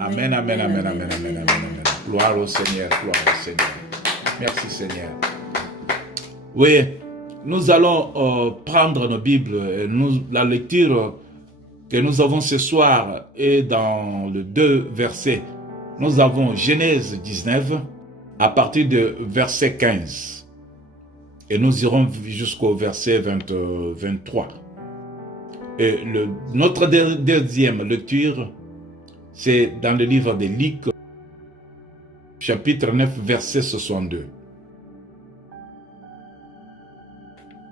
Amen, amen, amen, amen, amen, amen, amen. Gloire au Seigneur, gloire au Seigneur. Merci Seigneur. Oui, nous allons prendre nos Bibles. La lecture que nous avons ce soir est dans le 2 versets. Nous avons Genèse 19 à partir de verset 15. Et nous irons jusqu'au verset 23. Et notre deuxième lecture, c'est dans le livre de Luc, chapitre 9, verset 62.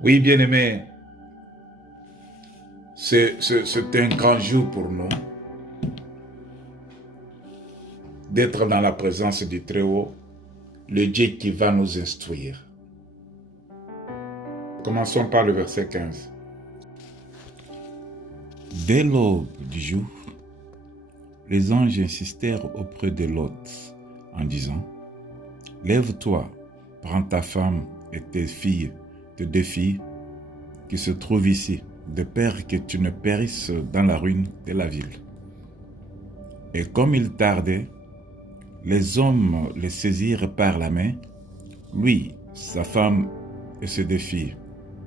Oui, bien-aimés, c'est un grand jour pour nous d'être dans la présence du Très-Haut, le Dieu qui va nous instruire. Commençons par le verset 15. Dès l'aube du jour, les anges insistèrent auprès de Lot en disant : « Lève-toi, prends ta femme et tes deux filles qui se trouvent ici, de peur que tu ne périsses dans la ruine de la ville. » Et comme il tardait, les hommes les saisirent par la main, lui, sa femme et ses deux filles,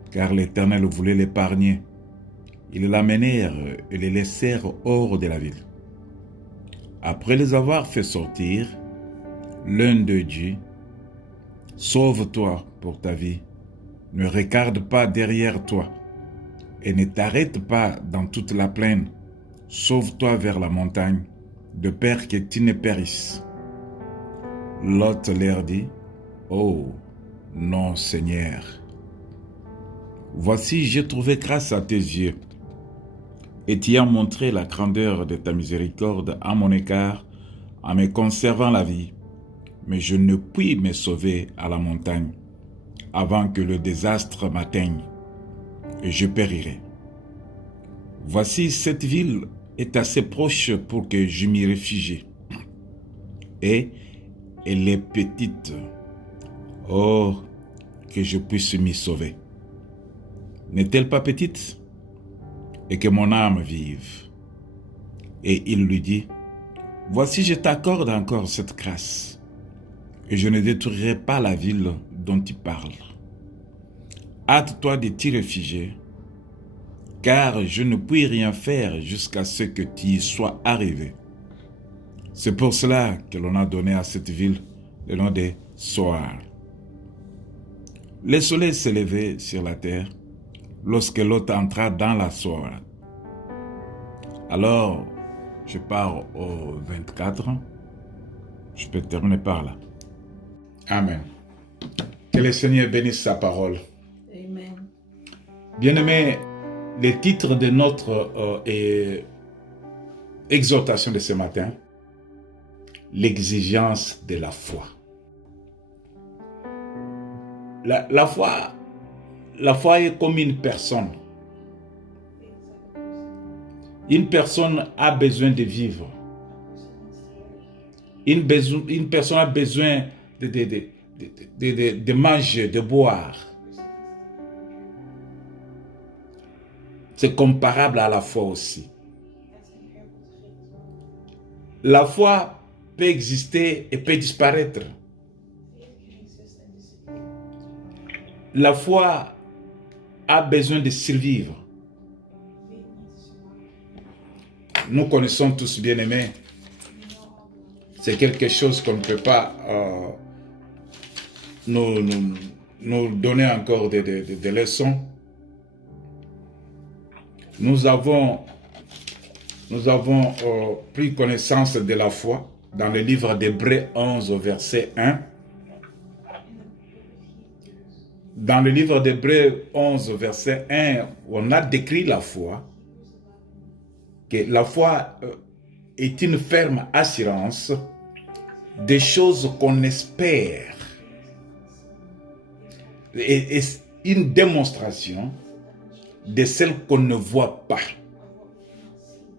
car l'Éternel voulait l'épargner. Ils l'amenèrent et les laissèrent hors de la ville. Après les avoir fait sortir, l'un d'eux dit : « Sauve-toi pour ta vie, ne regarde pas derrière toi, et ne t'arrête pas dans toute la plaine. Sauve-toi vers la montagne, de peur que tu ne périsses. » Lot leur dit : « Oh, non, Seigneur. Voici, j'ai trouvé grâce à tes yeux, et tu as montré la grandeur de ta miséricorde à mon égard en me conservant la vie. Mais je ne puis me sauver à la montagne avant que le désastre m'atteigne, et je périrai. Voici, cette ville est assez proche pour que je m'y réfugie, et elle est petite. Oh, que je puisse m'y sauver. N'est-elle pas petite? Et que mon âme vive. » Et il lui dit : « Voici, je t'accorde encore cette grâce, et je ne détruirai pas la ville dont tu parles. Hâte-toi de t'y réfugier, car je ne puis rien faire jusqu'à ce que tu y sois arrivé. » C'est pour cela que l'on a donné à cette ville le nom de Zoar. Le soleil s'est levé sur la terre lorsque Lot entra dans la Zoar. Alors, je pars au 24. Je peux terminer par là. Amen. Que le Seigneur bénisse sa parole. Amen. Bien-aimés, le titre de notre exhortation de ce matin, l'exigence de la foi. La foi est comme une personne. Une personne a besoin de vivre. Une personne a besoin de manger, de boire. C'est comparable à la foi aussi. La foi peut exister et peut disparaître. La foi a besoin de survivre. Nous connaissons tous, bien-aimés, c'est quelque chose qu'on ne peut pas nous donner encore des leçons. Nous avons pris connaissance de la foi dans le livre d'Hébreux 11 au verset 1. Dans le livre d'Hébreux 11 verset 1, on a décrit la foi, que la foi est une ferme assurance des choses qu'on espère et une démonstration de celles qu'on ne voit pas.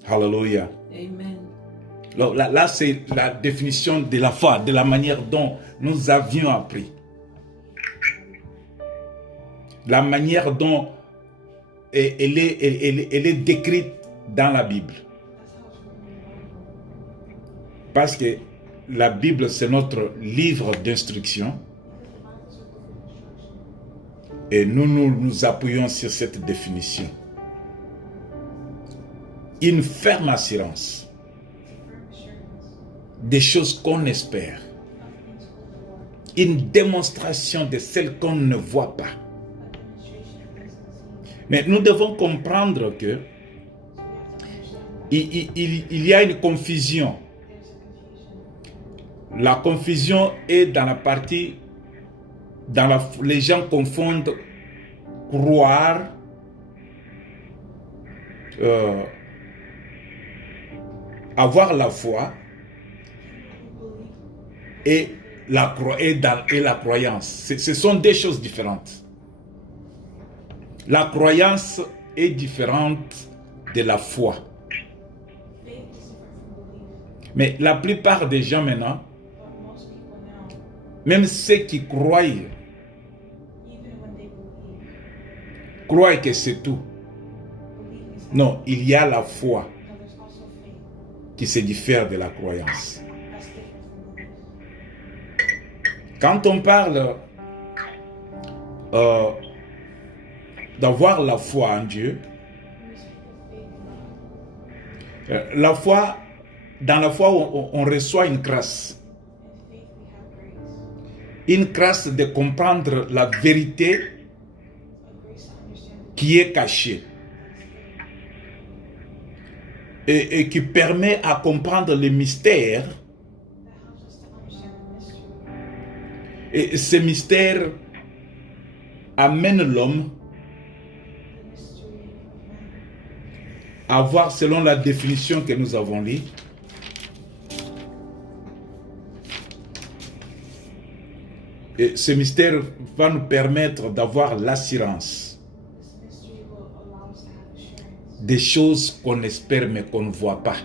Hallelujah. Amen. Là, c'est la définition de la foi, de la manière dont nous avions appris. La manière dont elle est décrite dans la Bible. Parce que la Bible, c'est notre livre d'instruction. Et nous appuyons sur cette définition. Une ferme assurance des choses qu'on espère. Une démonstration de celles qu'on ne voit pas. Mais nous devons comprendre que il y a une confusion. La confusion est dans la partie, les gens confondent croire, avoir la foi et la croyance. Ce sont des choses différentes. La croyance est différente de la foi. Mais la plupart des gens maintenant, même ceux qui croient que c'est tout. Non, il y a la foi qui se diffère de la croyance. Quand on parle d'avoir la foi en Dieu, la foi, dans la foi, on reçoit une grâce. Une grâce de comprendre la vérité qui est cachée. Et qui permet à comprendre les mystères. Et ces mystères amènent l'homme à voir, selon la définition que nous avons lue, et ce mystère va nous permettre d'avoir l'assurance des choses qu'on espère mais qu'on ne voit pas.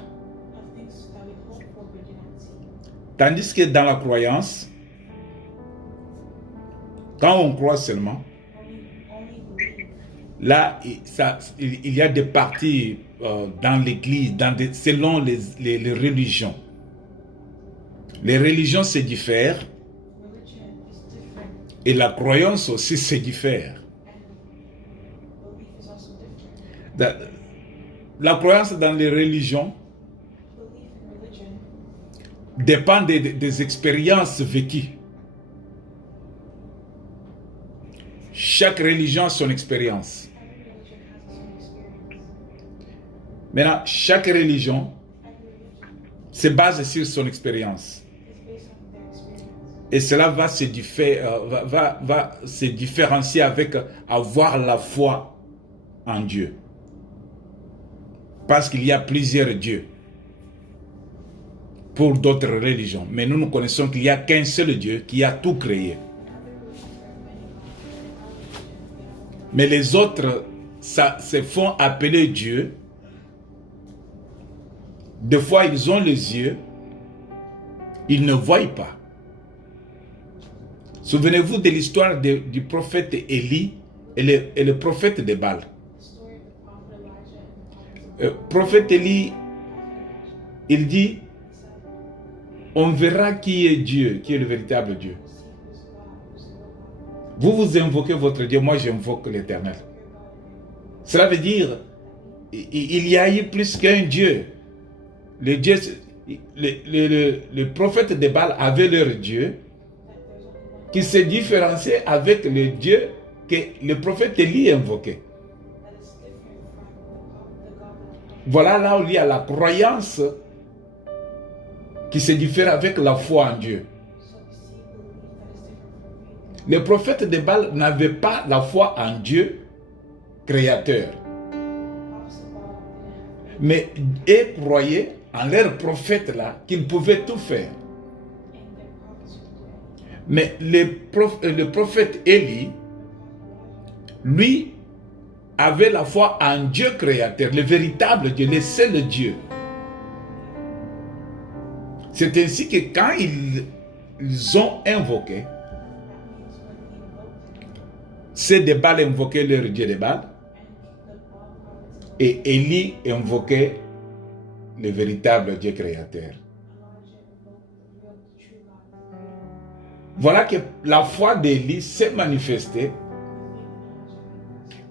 Tandis que dans la croyance, quand on croit seulement, là, il y a des parties dans l'église, selon les religions. Les religions se diffèrent et la croyance aussi se diffère. La croyance dans les religions dépend des expériences vécues. Chaque religion a son expérience. Maintenant, chaque religion se base sur son expérience. Et cela va se différencier avec avoir la foi en Dieu. Parce qu'il y a plusieurs dieux pour d'autres religions. Mais nous connaissons qu'il n'y a qu'un seul Dieu qui a tout créé. Mais les autres se font appeler Dieu. Des fois, ils ont les yeux, ils ne voient pas. Souvenez-vous de l'histoire du prophète Élie et le prophète de Baal. Prophète Élie, il dit, on verra qui est Dieu, qui est le véritable Dieu. Vous invoquez votre Dieu, moi j'invoque l'Éternel. Cela veut dire, il y a eu plus qu'un Dieu. Le prophète de Baal avait leur Dieu, qui se différenciait avec le Dieu que le prophète Élie invoquait. Voilà là où il y a la croyance qui se diffère avec la foi en Dieu. Les prophètes de Baal n'avaient pas la foi en Dieu créateur. Mais ils croyaient en leur prophète là qu'ils pouvaient tout faire. Mais le prophète Élie, lui, avait la foi en Dieu créateur, le véritable Dieu, le seul Dieu. C'est ainsi que quand ils ont invoqué, ceux de Baal invoquaient leur Dieu de Baal, et Élie invoquait le véritable Dieu créateur. Voilà que la foi d'Élie s'est manifestée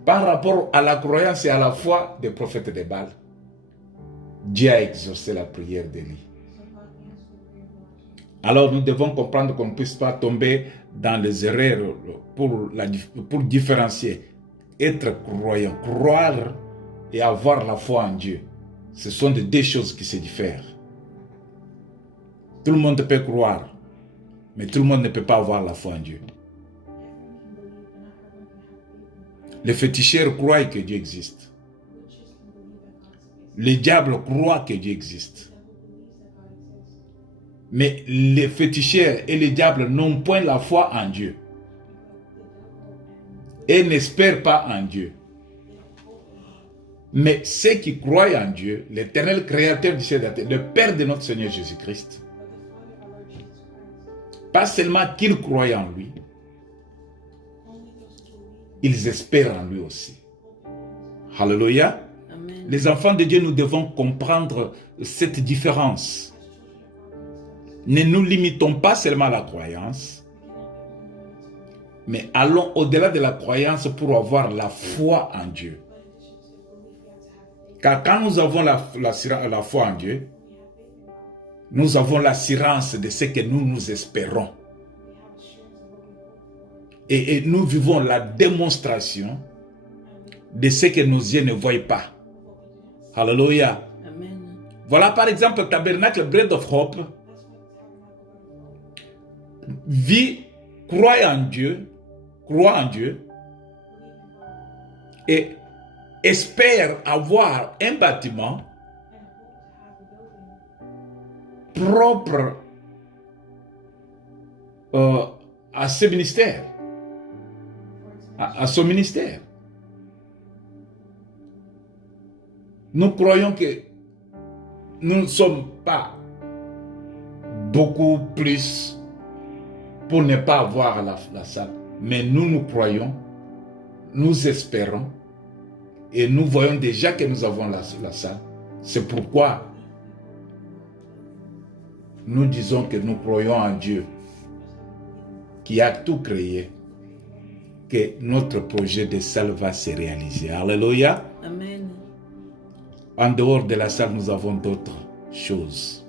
par rapport à la croyance et à la foi des prophètes de Baal. Dieu a exaucé la prière d'Élie. Alors nous devons comprendre qu'on ne puisse pas tomber dans les erreurs pour différencier. Être croyant, croire et avoir la foi en Dieu, ce sont deux choses qui se diffèrent. Tout le monde peut croire, mais tout le monde ne peut pas avoir la foi en Dieu. Les féticheurs croient que Dieu existe. Les diables croient que Dieu existe. Mais les féticheurs et les diables n'ont point la foi en Dieu. Et n'espèrent pas en Dieu. Mais ceux qui croient en Dieu, l'éternel créateur du ciel et de la terre, le Père de notre Seigneur Jésus-Christ, pas seulement qu'ils croient en lui, ils espèrent en lui aussi. Alléluia. Amen. Les enfants de Dieu, nous devons comprendre cette différence. Ne nous limitons pas seulement à la croyance, mais allons au-delà de la croyance pour avoir la foi en Dieu. Car quand nous avons la foi en Dieu, nous avons l'assurance de ce que nous espérons. Et nous vivons la démonstration de ce que nos yeux ne voient pas. Alléluia. Amen. Voilà par exemple le tabernacle Bread of Hope. Croit en Dieu et espère avoir un bâtiment propre à ce ministère, à son ministère. Nous croyons que nous ne sommes pas beaucoup plus pour ne pas avoir la salle. Mais nous croyons, nous espérons, et nous voyons déjà que nous avons la salle. C'est pourquoi nous disons que nous croyons en Dieu, qui a tout créé, que notre projet de salle va se réaliser. Alléluia. Amen. En dehors de la salle, nous avons d'autres choses.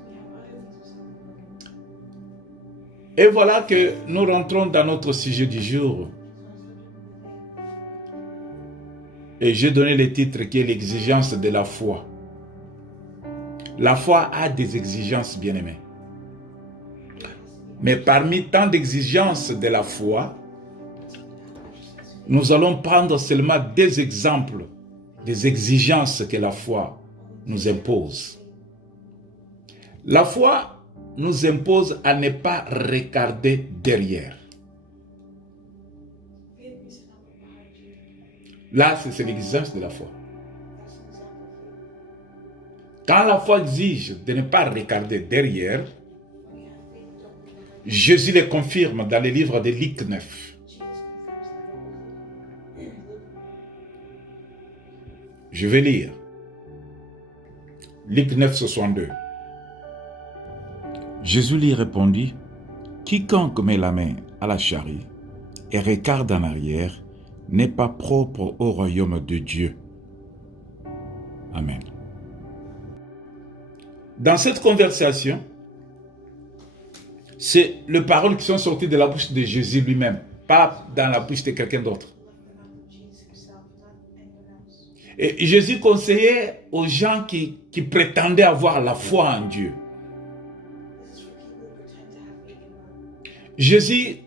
Et voilà que nous rentrons dans notre sujet du jour. Et j'ai donné le titre qui est l'exigence de la foi. La foi a des exigences, bien-aimés. Mais parmi tant d'exigences de la foi, nous allons prendre seulement des exemples des exigences que la foi nous impose. La foi nous impose à ne pas regarder derrière. Là, c'est l'exigence de la foi. Quand la foi exige de ne pas regarder derrière, Jésus le confirme dans le livre de Luc 9. Je vais lire. Luc 9, 62. Jésus lui répondit, « Quiconque met la main à la charrie et regarde en arrière n'est pas propre au royaume de Dieu. » Amen. Dans cette conversation, c'est les paroles qui sont sorties de la bouche de Jésus lui-même, pas dans la bouche de quelqu'un d'autre. Et Jésus conseillait aux gens qui prétendaient avoir la foi en Dieu. Jésus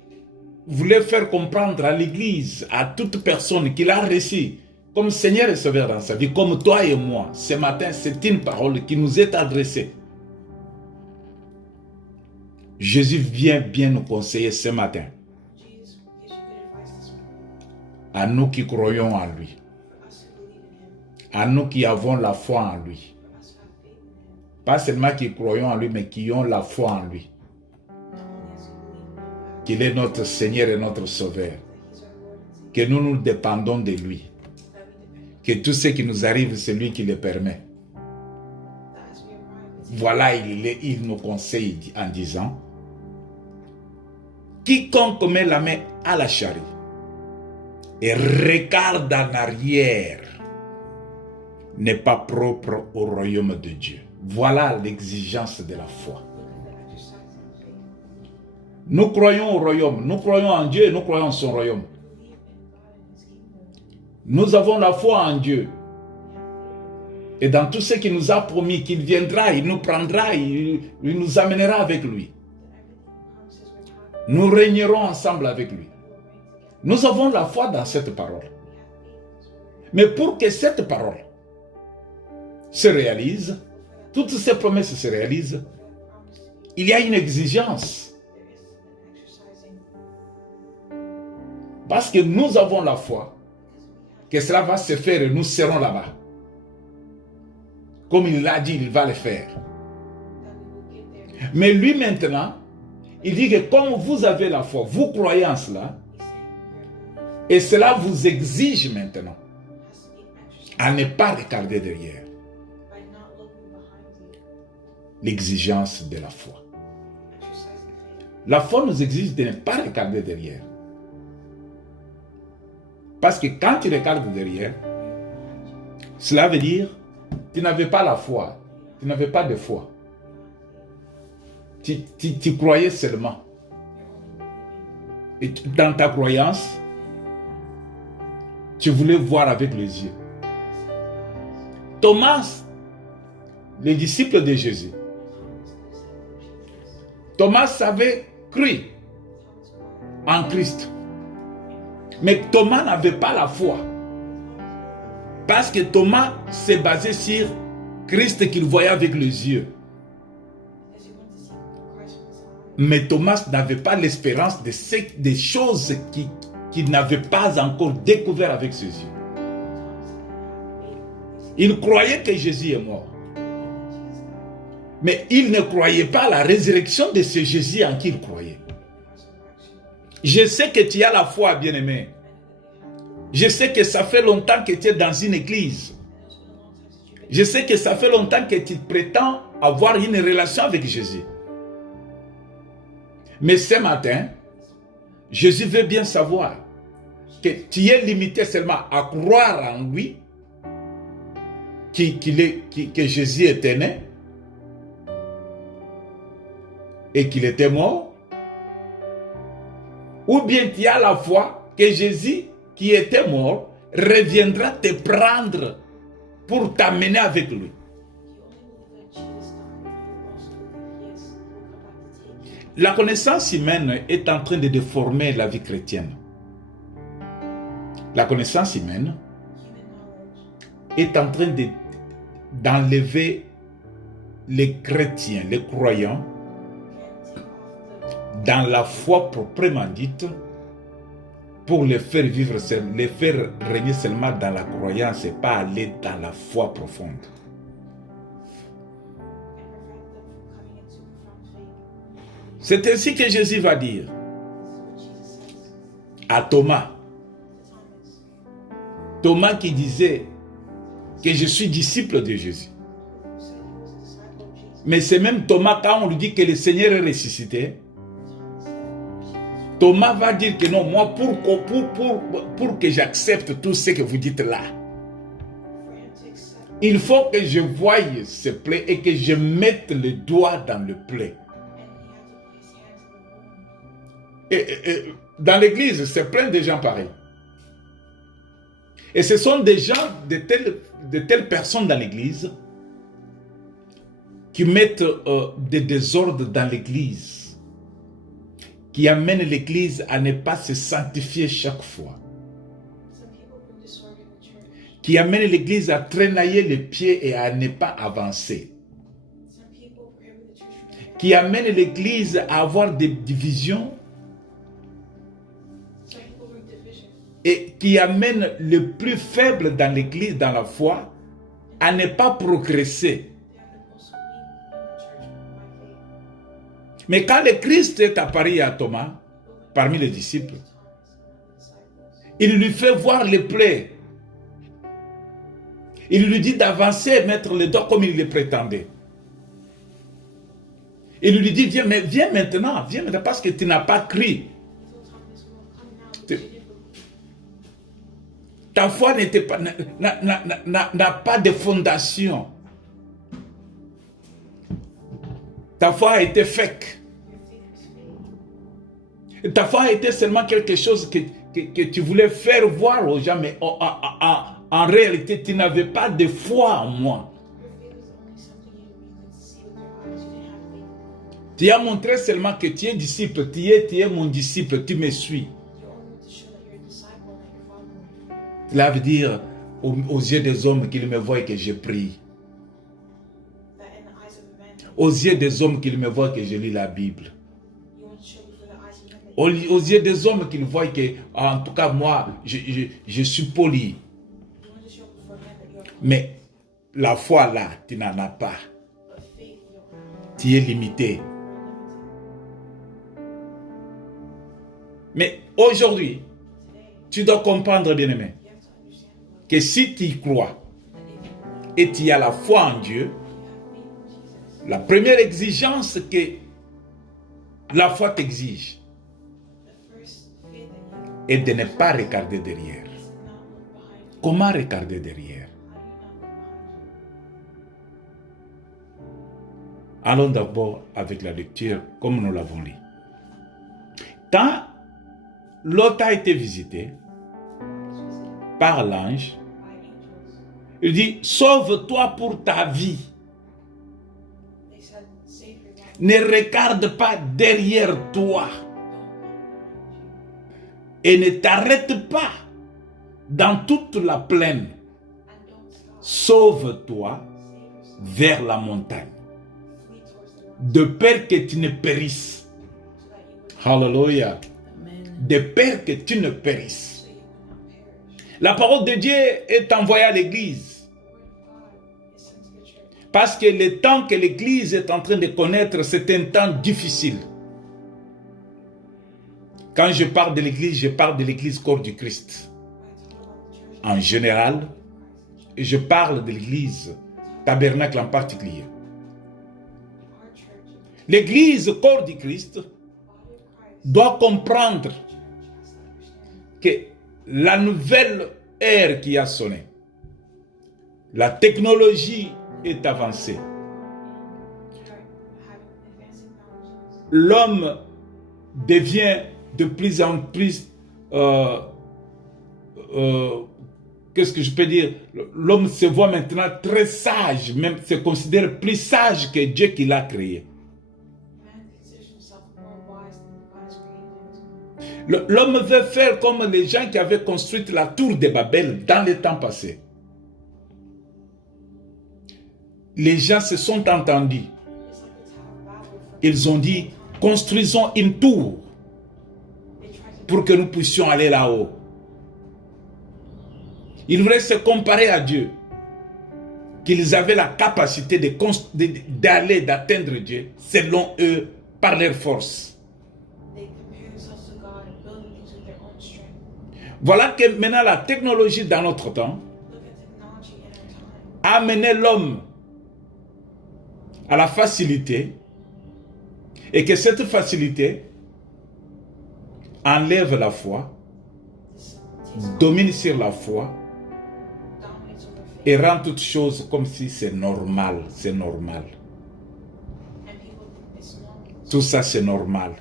voulait faire comprendre à l'Église, à toute personne qu'il a reçu comme Seigneur et Sauveur dans sa vie, comme toi et moi. Ce matin, c'est une parole qui nous est adressée. Jésus vient bien nous conseiller ce matin. À nous qui croyons en lui. À nous qui avons la foi en lui. Pas seulement qui croyons en lui, mais qui ont la foi en lui. Qu'il est notre Seigneur et notre Sauveur. Que nous nous dépendons de lui. Que tout ce qui nous arrive, c'est lui qui le permet. Voilà, il nous conseille en disant, quiconque met la main à la charrue et regarde en arrière n'est pas propre au royaume de Dieu. Voilà l'exigence de la foi. Nous croyons au royaume, nous croyons en Dieu et nous croyons en son royaume. Nous avons la foi en Dieu. Et dans tout ce qu'il nous a promis, qu'il viendra, il nous prendra, il nous amènera avec lui. Nous régnerons ensemble avec lui. Nous avons la foi dans cette parole. Mais pour que cette parole se réalise, toutes ces promesses se réalisent, il y a une exigence. Parce que nous avons la foi que cela va se faire et nous serons là-bas. Comme il l'a dit, il va le faire. Mais lui maintenant, il dit que comme vous avez la foi, vous croyez en cela, et cela vous exige maintenant à ne pas regarder derrière. L'exigence de la foi. La foi nous exige de ne pas regarder derrière. Parce que quand tu regardes derrière, cela veut dire tu n'avais pas la foi, tu n'avais pas de foi. Tu croyais seulement. Et dans ta croyance, tu voulais voir avec les yeux. Thomas, le disciple de Jésus, Thomas avait cru en Christ. Mais Thomas n'avait pas la foi. Parce que Thomas s'est basé sur Christ qu'il voyait avec les yeux. Mais Thomas n'avait pas l'espérance des choses qu'il n'avait pas encore découvertes avec ses yeux. Il croyait que Jésus est mort. Mais il ne croyait pas à la résurrection de ce Jésus en qui il croyait. Je sais que tu as la foi, bien-aimé. Je sais que ça fait longtemps que tu es dans une église. Je sais que ça fait longtemps que tu prétends avoir une relation avec Jésus. Mais ce matin, Jésus veut bien savoir que tu es limité seulement à croire en lui, que Jésus était né et qu'il était mort, ou bien tu as la foi que Jésus qui était mort reviendra te prendre pour t'amener avec lui. La connaissance humaine est en train de déformer la vie chrétienne. La connaissance humaine est en train d'enlever les chrétiens, les croyants, dans la foi proprement dite, pour les faire vivre, les faire régner seulement dans la croyance et pas aller dans la foi profonde. C'est ainsi que Jésus va dire à Thomas, Thomas qui disait que je suis disciple de Jésus. Mais c'est même Thomas, quand on lui dit que le Seigneur est ressuscité, Thomas va dire que non, moi, pour que j'accepte tout ce que vous dites là, il faut que je voie ce plaie et que je mette le doigt dans le plaie. Et dans l'église, c'est plein de gens pareils. Et ce sont des gens, de telles personnes dans l'église qui mettent des désordres dans l'église, qui amènent l'église à ne pas se sanctifier chaque fois, qui amènent l'église à traînailler les pieds et à ne pas avancer, qui amènent l'église à avoir des divisions et qui amènent le plus faible dans l'église, dans la foi, à ne pas progresser. Mais quand le Christ est apparu à Thomas, parmi les disciples, il lui fait voir les plaies. Il lui dit d'avancer et mettre les doigts comme il le prétendait. Il lui dit, viens maintenant, parce que tu n'as pas cru Ta foi n'a pas de fondation. Ta foi a été fake. Ta foi a été seulement quelque chose que tu voulais faire voir aux gens, mais en réalité, tu n'avais pas de foi en moi. Tu as montré seulement que tu es disciple, tu es mon disciple, tu me suis. Cela veut dire aux yeux des hommes qu'ils me voient et que je prie. Aux yeux des hommes qu'ils me voient que je lis la Bible. Aux yeux des hommes qu'ils voient que, en tout cas moi, je suis poli. Mais la foi là, tu n'en as pas. Tu es limité. Mais aujourd'hui, tu dois comprendre, bien-aimé, que si tu y crois et tu as la foi en Dieu, la première exigence que la foi t'exige est de ne pas regarder derrière. Comment regarder derrière? Allons d'abord avec la lecture comme nous l'avons lu. Quand Lot a été visité par l'ange, il dit, sauve-toi pour ta vie. Ne regarde pas derrière toi. Et ne t'arrête pas dans toute la plaine. Sauve-toi vers la montagne, de peur que tu ne périsses. Hallelujah. De peur que tu ne périsses. La parole de Dieu est envoyée à l'église. Parce que le temps que l'église est en train de connaître, c'est un temps difficile. Quand je parle de l'église, je parle de l'église corps du Christ. En général, et je parle de l'église tabernacle en particulier. L'église corps du Christ doit comprendre que la nouvelle ère qui a sonné, la technologie est avancée. L'homme devient de plus en plus, qu'est-ce que je peux dire? L'homme se voit maintenant très sage, même se considère plus sage que Dieu qui l'a créé. L'homme veut faire comme les gens qui avaient construit la tour de Babel dans les temps passés. Les gens se sont entendus. Ils ont dit, construisons une tour pour que nous puissions aller là-haut. Ils voulaient se comparer à Dieu. Qu'ils avaient la capacité d'aller, d'atteindre Dieu, selon eux, par leur force. Voilà que maintenant la technologie dans notre temps a amené l'homme à la facilité et que cette facilité enlève la foi, domine sur la foi et rend toutes choses comme si c'est normal, c'est normal. Tout ça c'est normal.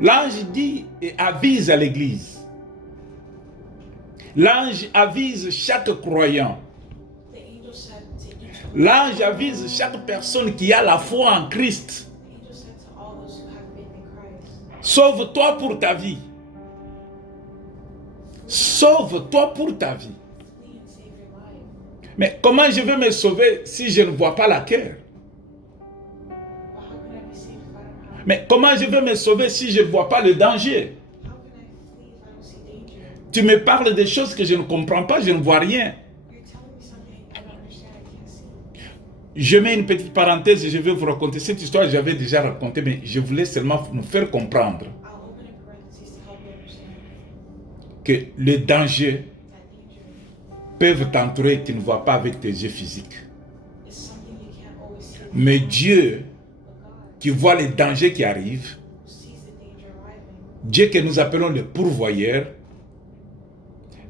L'ange dit et avise à l'église. L'ange avise chaque croyant. L'ange avise chaque personne qui a la foi en Christ. Sauve-toi pour ta vie. Sauve-toi pour ta vie. Mais comment je vais me sauver si je ne vois pas la cœur? Mais comment je vais me sauver si je ne vois pas le danger? Tu me parles des choses que je ne comprends pas, je ne vois rien. Je mets une petite parenthèse et je vais vous raconter cette histoire, j'avais déjà raconté, mais je voulais seulement nous faire comprendre que les dangers peuvent t'entourer et tu ne vois pas avec tes yeux physiques. Mais Dieu, qui voit les dangers qui arrivent, Dieu que nous appelons le pourvoyeur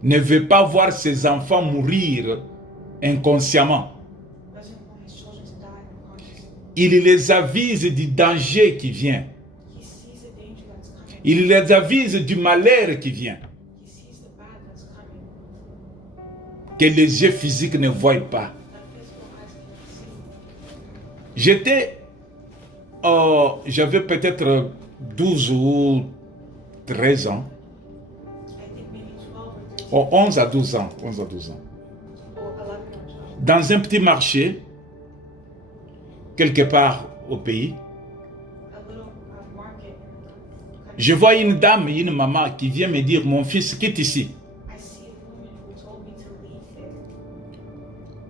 ne veut pas voir ses enfants mourir inconsciemment. Il les avise du danger qui vient. Il les avise du malheur qui vient. Que les yeux physiques ne voient pas. J'avais peut-être 12 ou 13 ans. 11 à 12 ans. 11 à 12 ans. Dans un petit marché, quelque part au pays, je vois une dame, une maman qui vient me dire, mon fils, quitte ici.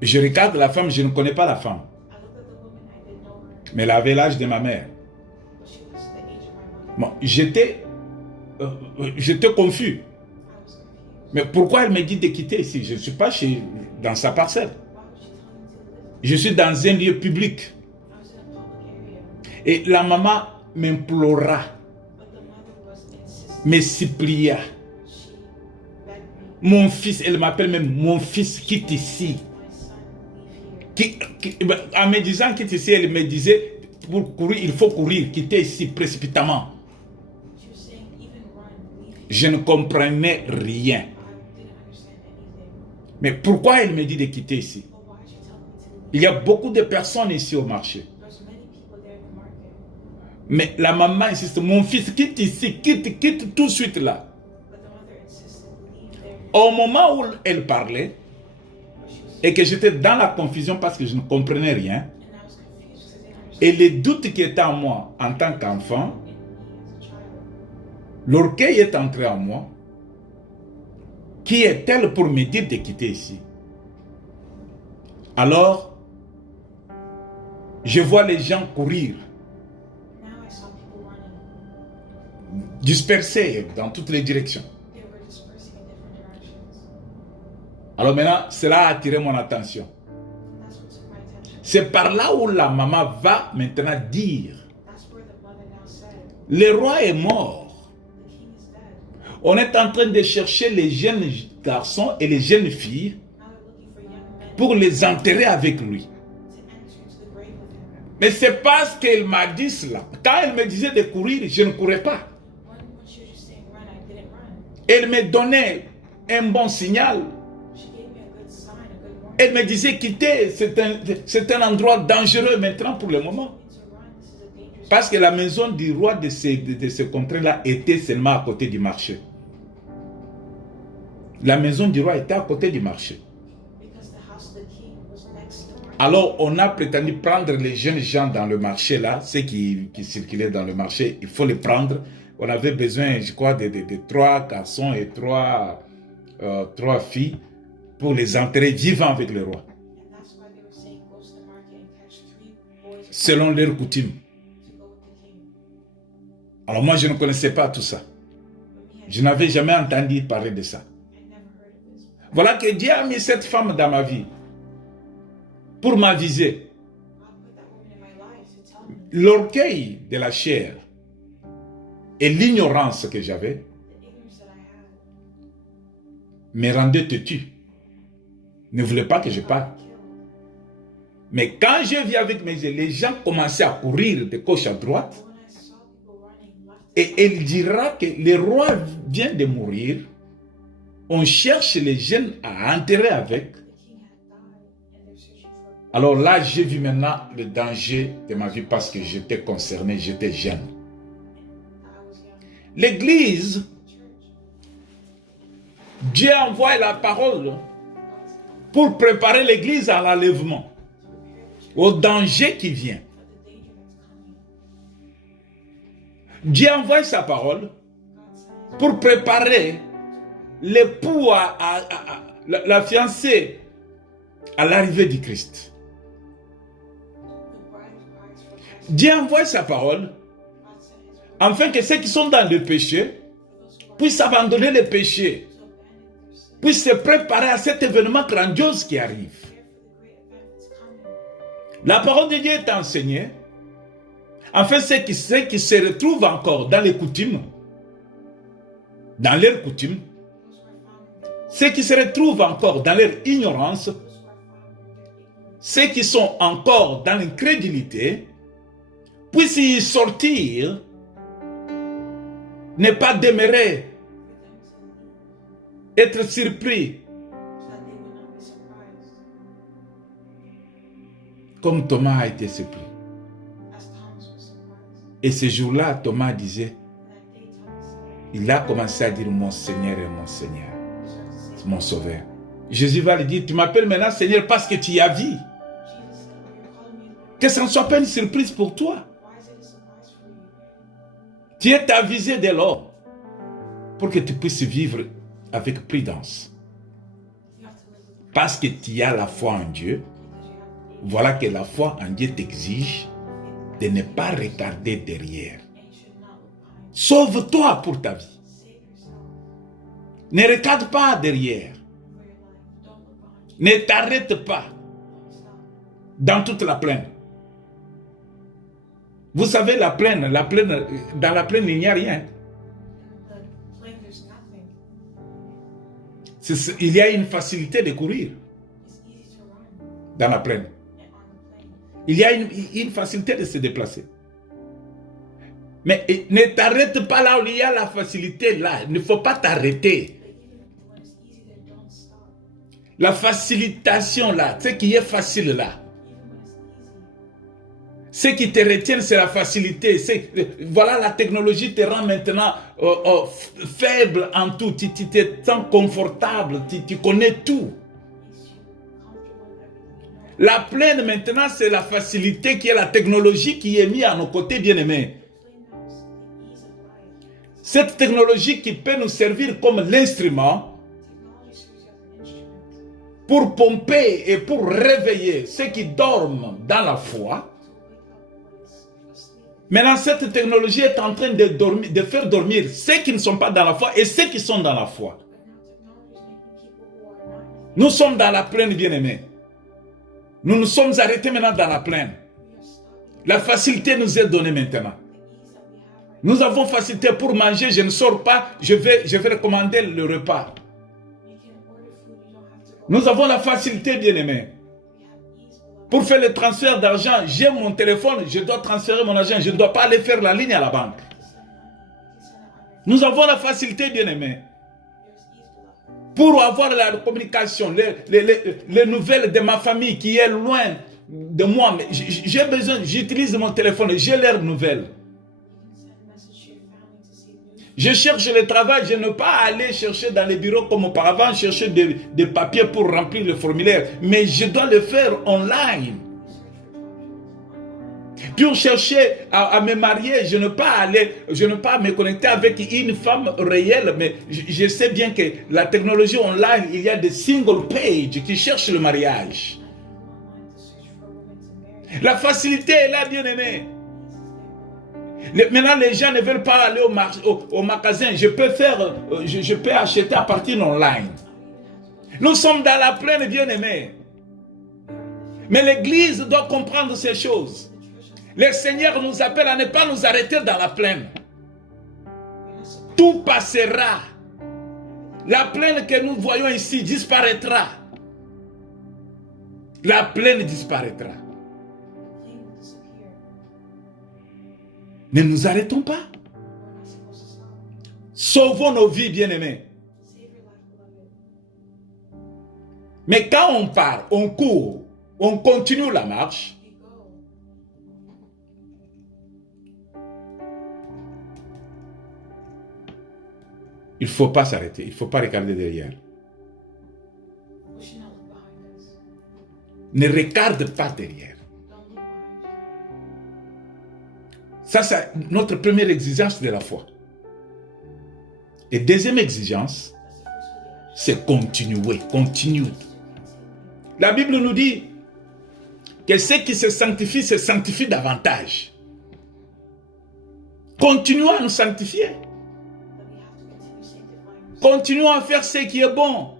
Je regarde la femme, je ne connais pas la femme. Mais elle avait l'âge de ma mère. Bon, j'étais confus. Mais pourquoi elle me dit de quitter ici? Je ne suis pas dans sa parcelle. Je suis dans un lieu public. Et la maman m'implora, me supplia. Mon fils, elle m'appelle même mon fils, quitte ici. En me disant quitte ici, elle me disait pour courir, il faut courir, quitter ici précipitamment. Je ne comprenais rien. Mais pourquoi elle me dit de quitter ici? Il y a beaucoup de personnes ici au marché. Mais la maman insiste, mon fils, quitte ici, quitte tout de suite là. Au moment où elle parlait, et que j'étais dans la confusion parce que je ne comprenais rien, et les doutes qui étaient en moi en tant qu'enfant, l'orgueil est entré en moi. Qui est-elle pour me dire de quitter ici? Alors, je vois les gens courir, dispersés dans toutes les directions. Alors maintenant, cela a attiré mon attention. C'est par là où la maman va maintenant dire, le roi est mort. On est en train de chercher les jeunes garçons et les jeunes filles pour les enterrer avec lui. Mais c'est parce qu'elle m'a dit cela. Quand elle me disait de courir, je ne courais pas. Elle me donnait un bon signal. Elle me disait quitter, c'est un endroit dangereux maintenant pour le moment. Parce que la maison du roi de ce contrée-là était seulement à côté du marché. La maison du roi était à côté du marché. Alors on a prétendu prendre les jeunes gens dans le marché là, ceux qui circulaient dans le marché, il faut les prendre. On avait besoin, je crois, de 3 garçons et 3 filles pour les enterrer vivants avec le roi. Selon leur coutume. Alors moi, je ne connaissais pas tout ça. Je n'avais jamais entendu parler de ça. Voilà que Dieu a mis cette femme dans ma vie pour m'aviser. L'orgueil de la chair et l'ignorance que j'avais me rendaient têtu. Ne voulait pas que je parle. Mais quand je vis avec mes yeux, les gens commençaient à courir de gauche à droite. Et elle dira que le roi vient de mourir. On cherche les jeunes à enterrer avec. Alors là, j'ai vu maintenant le danger de ma vie parce que j'étais concerné, j'étais jeune. L'église, Dieu envoie la parole pour préparer l'église à l'enlèvement, au danger qui vient. Dieu envoie sa parole pour préparer l'époux, la fiancée à l'arrivée du Christ. Dieu envoie sa parole afin que ceux qui sont dans le péché puissent abandonner le péché, puissent se préparer à cet événement grandiose qui arrive. La parole de Dieu est enseignée afin que ceux qui se retrouvent encore dans les coutumes dans leurs coutumes, ceux qui se retrouvent encore dans leur ignorance, ceux qui sont encore dans l'incrédulité, puissent y sortir, ne pas demeurer, être surpris, comme Thomas a été surpris. Et ce jour-là, Thomas disait, il a commencé à dire, mon Seigneur et mon Seigneur, mon Sauveur. Jésus va lui dire, tu m'appelles maintenant Seigneur parce que tu y as vu. Que ça ne soit pas une surprise pour toi. Tu es avisé dès lors pour que tu puisses vivre avec prudence. Parce que tu as la foi en Dieu. Voilà que la foi en Dieu t'exige de ne pas regarder derrière. Sauve-toi pour ta vie. Ne regarde pas derrière. Ne t'arrête pas dans toute la plaine. Vous savez, la plaine, dans la plaine, il n'y a rien. Il y a une facilité de courir dans la plaine. Il y a une facilité de se déplacer. Mais ne t'arrête pas là où il y a la facilité là. Il ne faut pas t'arrêter. La facilitation là, ce qui est facile là. Ce qui te retient, c'est la facilité. Voilà, la technologie te rend maintenant faible en tout. Tu te sens confortable, tu connais tout. La plaine maintenant, c'est la facilité qui est la technologie qui est mise à nos côtés, bien-aimés. Cette technologie qui peut nous servir comme l'instrument pour pomper et pour réveiller ceux qui dorment dans la foi. Maintenant, cette technologie est en train de faire dormir ceux qui ne sont pas dans la foi et ceux qui sont dans la foi. Nous sommes dans la plaine, bien-aimés. Nous nous sommes arrêtés maintenant dans la plaine. La facilité nous est donnée maintenant. Nous avons facilité pour manger, je ne sors pas, je vais recommander le repas. Nous avons la facilité, bien-aimés. Pour faire le transfert d'argent, j'ai mon téléphone, je dois transférer mon argent, je ne dois pas aller faire la ligne à la banque. Nous avons la facilité, bien-aimés. Pour avoir la communication, les nouvelles de ma famille qui est loin de moi, j'ai besoin, j'utilise mon téléphone, j'ai leurs nouvelles. Je cherche le travail, je ne pas aller chercher dans les bureaux comme auparavant, chercher des papiers pour remplir le formulaire, mais je dois le faire online. Pour chercher à me marier, je ne pas me connecter avec une femme réelle, mais je sais bien que la technologie online, il y a des single pages qui cherchent le mariage. La facilité est là, bien-aimé. Maintenant, les gens ne veulent pas aller au magasin. Je peux acheter à partir online. Nous sommes dans la plaine, bien-aimés. Mais l'Église doit comprendre ces choses. Le Seigneur nous appelle à ne pas nous arrêter dans la plaine. Tout passera. La plaine que nous voyons ici disparaîtra. La plaine disparaîtra. Ne nous arrêtons pas. Sauvons nos vies, bien-aimés. Mais quand on part, on court, on continue la marche, il ne faut pas s'arrêter, il ne faut pas regarder derrière. Ne regarde pas derrière. Ça, c'est notre première exigence de la foi. Et deuxième exigence, c'est continuer, continue. La Bible nous dit que ceux qui se sanctifient davantage. Continuons à nous sanctifier. Continuons à faire ce qui est bon.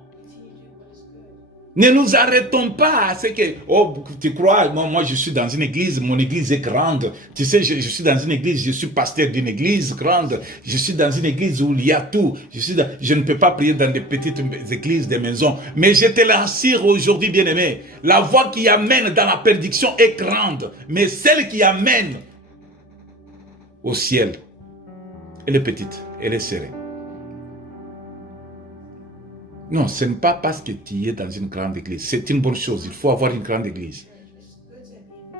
Ne nous arrêtons pas à ce que, oh, tu crois, moi je suis dans une église, mon église est grande. Tu sais, je suis dans une église, je suis pasteur d'une église grande. Je suis dans une église où il y a tout. Je ne peux pas prier dans des petites églises, des maisons. Mais je te l'assure aujourd'hui, bien-aimé, la voie qui amène dans la perdition est grande. Mais celle qui amène au ciel, elle est petite, elle est serrée. Non, ce n'est pas parce que tu es dans une grande église. C'est une bonne chose. Il faut avoir une grande église.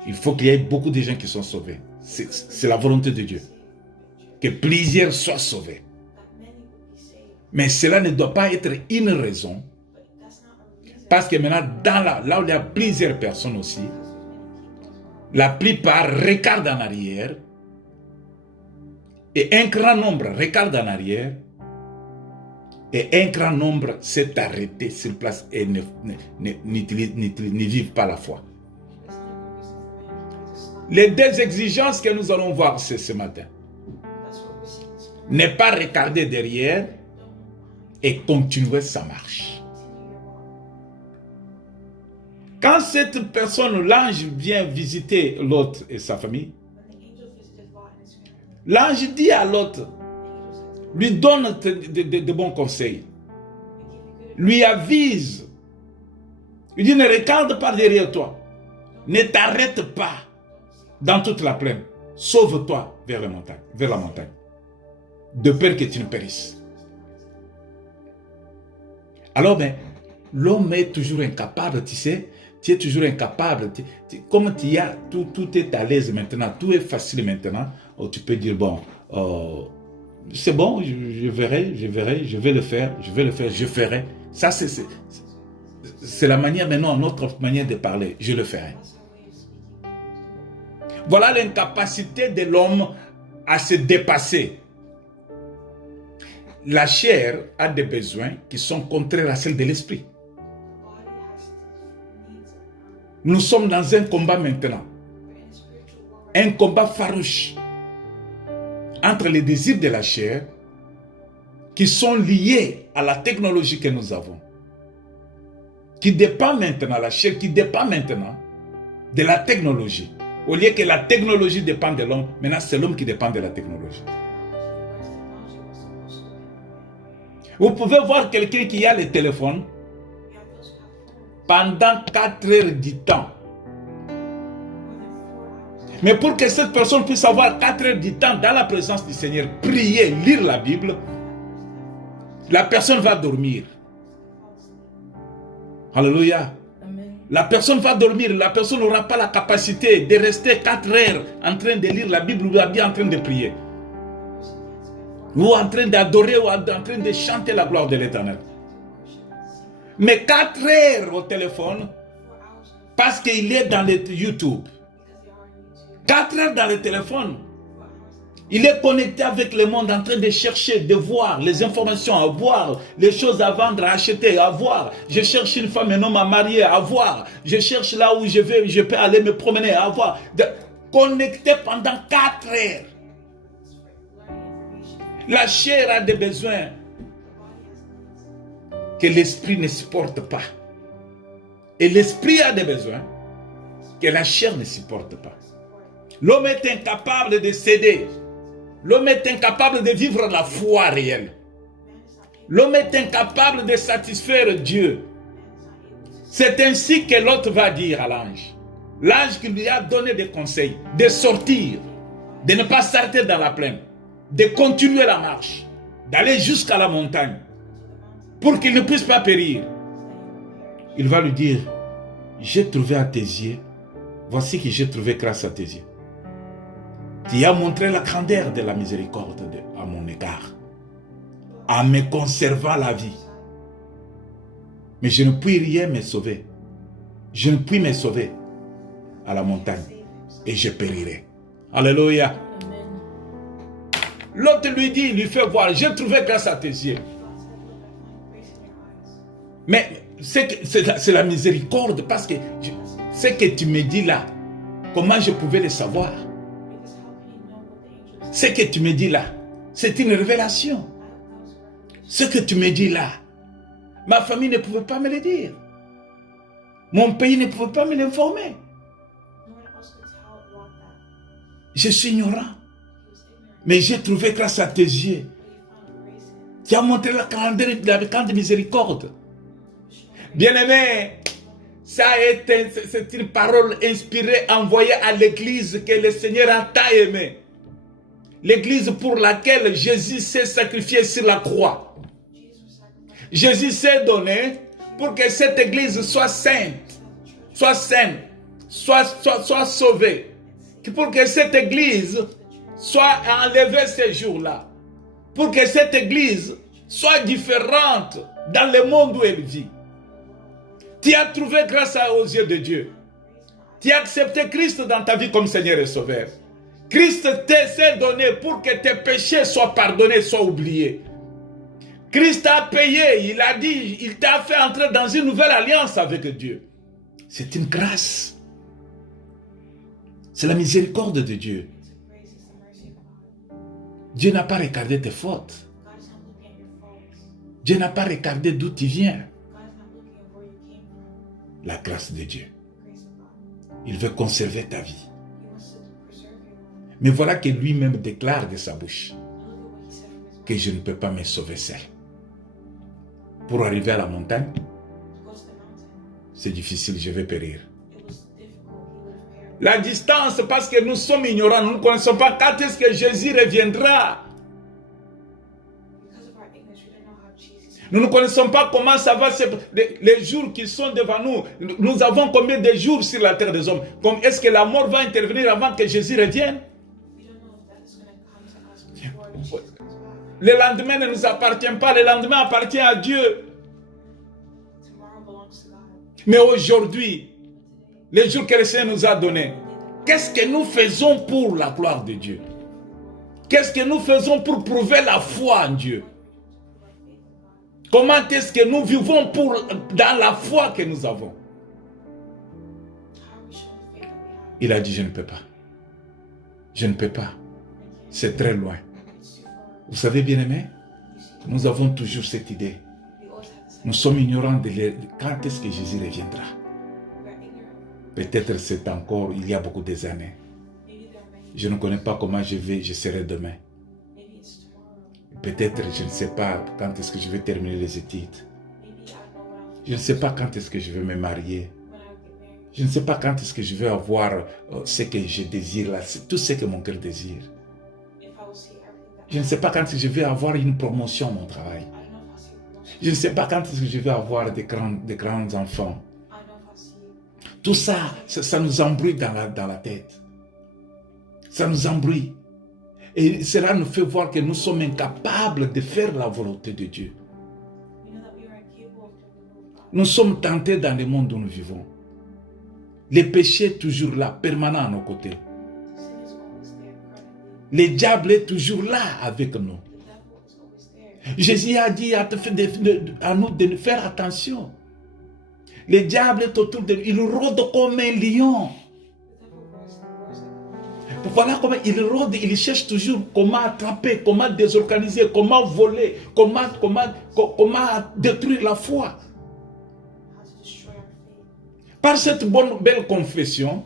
Il faut qu'il y ait beaucoup de gens qui sont sauvés. C'est la volonté de Dieu. Que plusieurs soient sauvés. Mais cela ne doit pas être une raison. Parce que maintenant, là où il y a plusieurs personnes aussi, la plupart regardent en arrière. Et un grand nombre regarde en arrière. Et un grand nombre s'est arrêté sur place et ne vivent pas la foi. Les deux exigences que nous allons voir ce matin. Ne pas regarder derrière et continuer sa marche. Quand cette personne, l'ange vient visiter Lot et sa famille, l'ange dit à Lot, lui donne de bons conseils, lui avise, il dit ne regarde pas derrière toi, ne t'arrête pas dans toute la plaine, sauve-toi vers la montagne, de peur que tu ne périsses. Alors ben, l'homme est toujours incapable, tu sais, tu es toujours incapable, comme tu as, tout est à l'aise maintenant, tout est facile maintenant, tu peux dire bon, c'est bon, je verrai, je vais le faire, je ferai. Ça, c'est la manière maintenant, notre manière de parler, je le ferai. Voilà l'incapacité de l'homme à se dépasser. La chair a des besoins qui sont contraires à celles de l'esprit. Nous sommes dans un combat maintenant. Un combat farouche entre les désirs de la chair qui sont liés à la technologie que nous avons. Qui dépend maintenant, la chair qui dépend maintenant de la technologie. Au lieu que la technologie dépend de l'homme, maintenant c'est l'homme qui dépend de la technologie. Vous pouvez voir quelqu'un qui a le téléphone pendant 4 heures du temps. Mais pour que cette personne puisse avoir 4 heures du temps dans la présence du Seigneur, prier, lire la Bible, la personne va dormir. Alléluia. Amen. La personne va dormir, la personne n'aura pas la capacité de rester 4 heures en train de lire la Bible ou bien en train de prier. Ou en train d'adorer ou en train de chanter la gloire de l'Éternel. Mais 4 heures au téléphone, parce qu'il est dans le YouTube. 4 heures dans le téléphone. Il est connecté avec le monde en train de chercher, de voir les informations, à voir les choses à vendre, à acheter, à voir. Je cherche une femme, un homme à marier, à voir. Je cherche là où je peux aller me promener, à voir. Connecté pendant 4 heures. La chair a des besoins que l'esprit ne supporte pas. Et l'esprit a des besoins que la chair ne supporte pas. L'homme est incapable de céder. L'homme est incapable de vivre la foi réelle. L'homme est incapable de satisfaire Dieu. C'est ainsi que l'autre va dire à l'ange. L'ange qui lui a donné des conseils, de sortir, de ne pas s'arrêter dans la plaine, de continuer la marche, d'aller jusqu'à la montagne, pour qu'il ne puisse pas périr. Il va lui dire, j'ai trouvé à tes yeux, voici que j'ai trouvé grâce à tes yeux. Tu as montré la grandeur de la miséricorde à mon égard, en me conservant la vie. Mais je ne puis rien me sauver. Je ne puis me sauver à la montagne et je périrai. Alléluia. L'autre lui dit, il lui fait voir, j'ai trouvé grâce à tes yeux. Mais c'est la miséricorde parce que ce que tu me dis là, comment je pouvais le savoir? Ce que tu me dis là, c'est une révélation. Ce que tu me dis là, ma famille ne pouvait pas me le dire. Mon pays ne pouvait pas me l'informer. Je suis ignorant. Mais j'ai trouvé grâce à tes yeux. Tu as montré la grande miséricorde. Bien-aimé, c'est une parole inspirée, envoyée à l'église que le Seigneur a tant aimée. L'église pour laquelle Jésus s'est sacrifié sur la croix. Jésus s'est donné pour que cette église soit sainte, soit saine, soit sauvée. Pour que cette église soit enlevée ces jours-là. Pour que cette église soit différente dans le monde où elle vit. Tu as trouvé grâce aux yeux de Dieu. Tu as accepté Christ dans ta vie comme Seigneur et Sauveur. Christ s'est donné pour que tes péchés soient pardonnés, soient oubliés. Christ a payé, il a dit, il t'a fait entrer dans une nouvelle alliance avec Dieu. C'est une grâce. C'est la miséricorde de Dieu. Dieu n'a pas regardé tes fautes. Dieu n'a pas regardé d'où tu viens. La grâce de Dieu. Il veut conserver ta vie. Mais voilà que lui-même déclare de sa bouche que je ne peux pas me sauver seul. Pour arriver à la montagne, c'est difficile, je vais périr. La distance, parce que nous sommes ignorants, nous ne connaissons pas quand est-ce que Jésus reviendra. Nous ne connaissons pas comment ça va, les jours qui sont devant nous. Nous avons combien de jours sur la terre des hommes? Est-ce que la mort va intervenir avant que Jésus revienne? Le lendemain ne nous appartient pas, le lendemain appartient à Dieu. Mais aujourd'hui, les jours que le Seigneur nous a donnés, qu'est-ce que nous faisons pour la gloire de Dieu? Qu'est-ce que nous faisons pour prouver la foi en Dieu? Comment est-ce que nous vivons dans la foi que nous avons? Il a dit, je ne peux pas. Je ne peux pas. C'est très loin. Vous savez, bien-aimés, nous avons toujours cette idée. Nous sommes ignorants de quand est-ce que Jésus reviendra. Peut-être c'est encore, il y a beaucoup des années. Je ne connais pas comment je serai demain. Peut-être, je ne sais pas quand est-ce que je vais terminer les études. Je ne sais pas quand est-ce que je vais me marier. Je ne sais pas quand est-ce que je vais avoir ce que je désire là, tout ce que mon cœur désire. Je ne sais pas quand est-ce que je vais avoir une promotion à mon travail. Je ne sais pas quand est-ce que je vais avoir des grands enfants. Tout ça, ça nous embrouille dans la tête. Ça nous embrouille. Et cela nous fait voir que nous sommes incapables de faire la volonté de Dieu. Nous sommes tentés dans le monde où nous vivons. Le péché est toujours là, permanent à nos côtés. Le diable est toujours là avec nous. Jésus a dit à nous de faire attention. Le diable est autour de nous. Il rôde comme un lion. Voilà comment il rôde, il cherche toujours comment attraper, comment désorganiser, comment voler, comment détruire la foi. Par cette belle confession,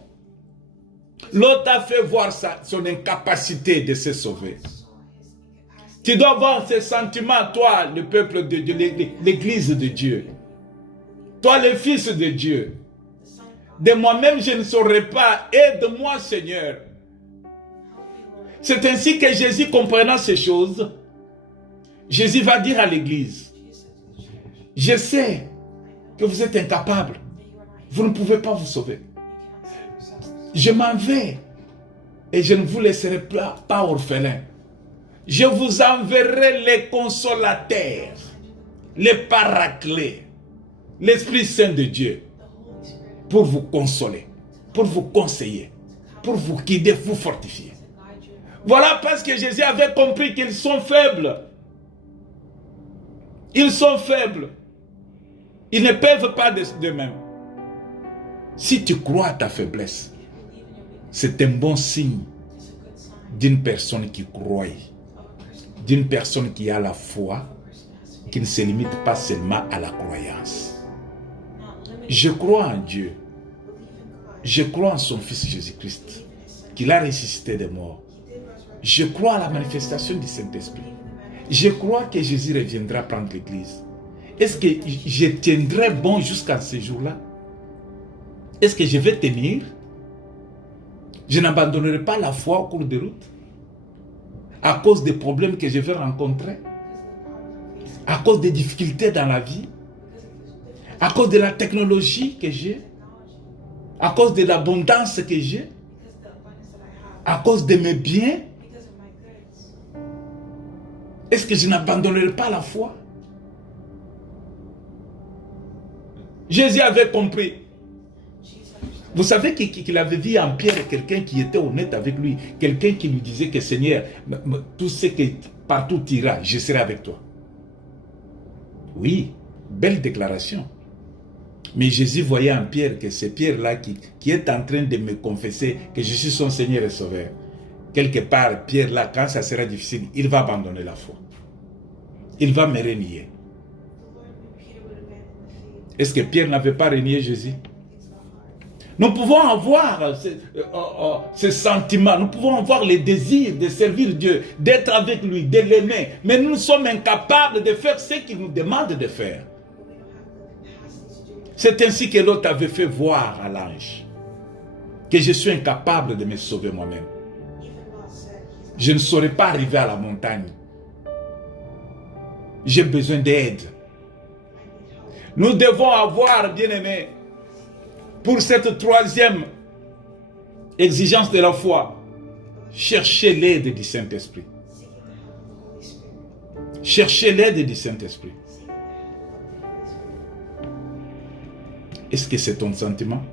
l'autre a fait voir son incapacité de se sauver. Tu dois avoir ces sentiments, toi, le peuple de Dieu, l'église de Dieu. Toi, le fils de Dieu. De moi-même, je ne saurais pas. Aide-moi, Seigneur. C'est ainsi que Jésus, comprenant ces choses, Jésus va dire à l'église, je sais que vous êtes incapables. Vous ne pouvez pas vous sauver. Je m'en vais et je ne vous laisserai pas orphelins. Je vous enverrai les consolateurs, les paraclés, l'Esprit Saint de Dieu pour vous consoler, pour vous conseiller, pour vous guider, vous fortifier. Voilà parce que Jésus avait compris qu'ils sont faibles. Ils sont faibles. Ils ne peuvent pas d'eux-mêmes. Si tu crois à ta faiblesse, c'est un bon signe d'une personne qui croit, d'une personne qui a la foi, qui ne se limite pas seulement à la croyance. Je crois en Dieu. Je crois en son Fils Jésus-Christ, qu'il a ressuscité des morts. Je crois à la manifestation du Saint-Esprit. Je crois que Jésus reviendra prendre l'Église. Est-ce que je tiendrai bon jusqu'à ce jour-là? Est-ce que je vais tenir? Je n'abandonnerai pas la foi au cours de route à cause des problèmes que je vais rencontrer, à cause des difficultés dans la vie, à cause de la technologie que j'ai, à cause de l'abondance que j'ai, à cause de mes biens. Est-ce que je n'abandonnerai pas la foi? Jésus avait compris. Vous savez qu'il avait vu en Pierre quelqu'un qui était honnête avec lui, quelqu'un qui lui disait que Seigneur, tout ce que partout tu iras, je serai avec toi. Oui, belle déclaration. Mais Jésus voyait en Pierre que c'est Pierre-là qui est en train de me confesser que je suis son Seigneur et Sauveur. Quelque part, Pierre-là, quand ça sera difficile, il va abandonner la foi. Il va me renier. Est-ce que Pierre n'avait pas renié Jésus? Nous pouvons avoir ce sentiment, nous pouvons avoir le désir de servir Dieu, d'être avec lui, de l'aimer, mais nous sommes incapables de faire ce qu'il nous demande de faire. C'est ainsi que l'autre avait fait voir à l'ange que je suis incapable de me sauver moi-même. Je ne saurais pas arriver à la montagne. J'ai besoin d'aide. Nous devons avoir, bien-aimés, pour cette troisième exigence de la foi, chercher l'aide du Saint-Esprit. Chercher l'aide du Saint-Esprit. Est-ce que c'est ton sentiment?